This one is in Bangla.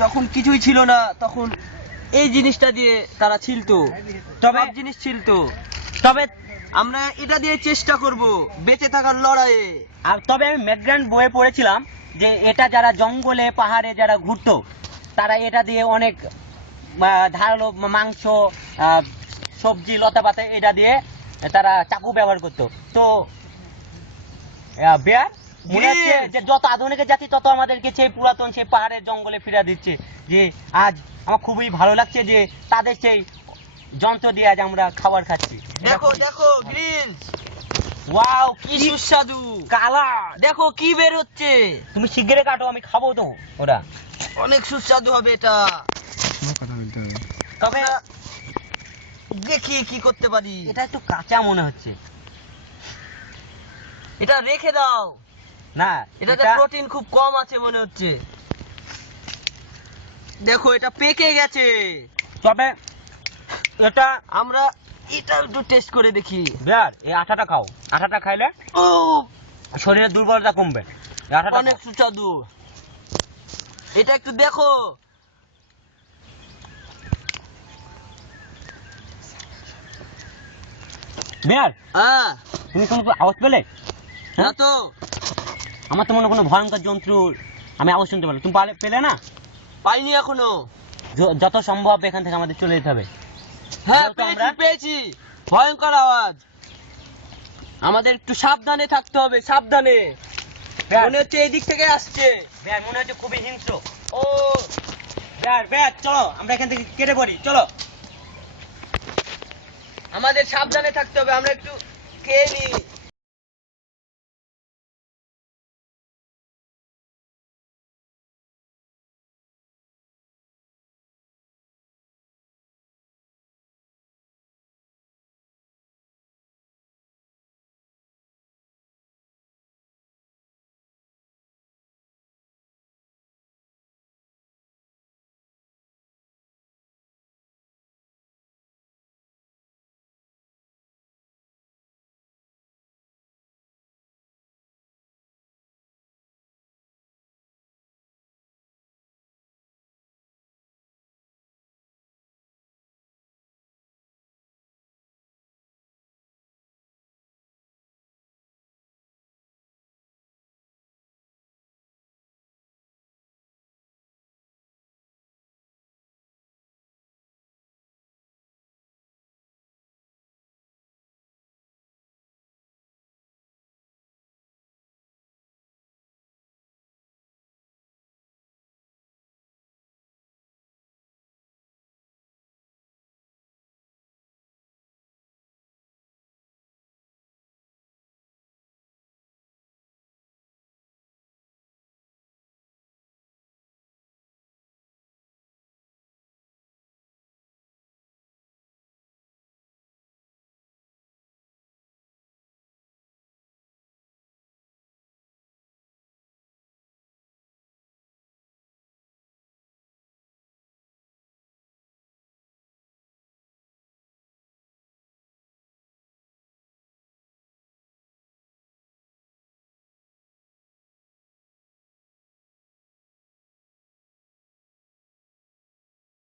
যখন কিছুই ছিল না তখন এই জিনিসটা দিয়ে তারা ছিলতো, তবে সব জিনিস ছিলতো। তবে আমরা এটা দিয়ে চেষ্টা করব বেঁচে থাকার লড়াইয়ে। তবে আমি ম্যাকগ্রান্ড বইয়ে পড়েছিলাম যে এটা যারা জঙ্গলে পাহাড়ে যারা ঘুরতো তারা এটা দিয়ে অনেক ধারালো মাংস, সবজি লতা পাতা এটা দিয়ে তারা চাকু ব্যবহার করতো। তো বেয়ার মনে হচ্ছে যে যত আধুনিক জাতি তত আমাদেরকে সেই পুরাতন সেই পাহাড়ের জঙ্গলে ফিরে দিচ্ছে। যে আজ আমার খুবই ভালো লাগছে যে তাদের সেই যন্ত্র দিয়ে আজ আমরা খাবার খাচ্ছি। দেখো দেখো গ্রিলস, ওয়াও কি সুস্বাদু কালার, দেখো কি বের হচ্ছে। তুমি শিগগিরই কাটো, আমি খাবো তো ওরা। অনেক সুস্বাদু হবে এটা। তবে দেখি কি করতে পারি। এটা একটু কাঁচা মনে হচ্ছে। এটা রেখে দাও, না এটাতে প্রোটিন খুব কম আছে মনে হচ্ছে। দেখো এটা পেকে গেছে। তবে এটা আমরা এটা একটু টেস্ট করে দেখি। বেয়ার এই আটাটা খাও, আটাটা খাইলে ও শরীরের দুর্বলতা কমবে। এই আটাটা অনেক খাও। সুস্বাদু। এটা একটু দেখো। বেয়ার হ্যাঁ তুমি কোনো আওয়াজ পেলে? না তো। আমার তো মনে হয় কোনো ভয়ঙ্কর জন্তু আমি আওয়াজ শুনতে পেলাম। তুমি পেলে না? পাইনি এখনো। যত সম্ভব এখান থেকে আমাদের চলে যেতে হবে। হ্যাঁ যেহেতু পেয়েছি আমরা- পেয়েছি, ভয়ঙ্কর আওয়াজ। আমাদের একটু সাবধানে থাকতে হবে, সাবধানে। বেয়ার, মনে হচ্ছে এই দিক থেকে আসছে। বেয়ার মনে হচ্ছে খুবই হিংস্র। ও বেয়ার বেয়ার চলো আমরা এখান থেকে কেটে পড়ি, চলো। আমাদের সাবধানে থাকতে হবে, আমরা একটু খেয়ে নিই।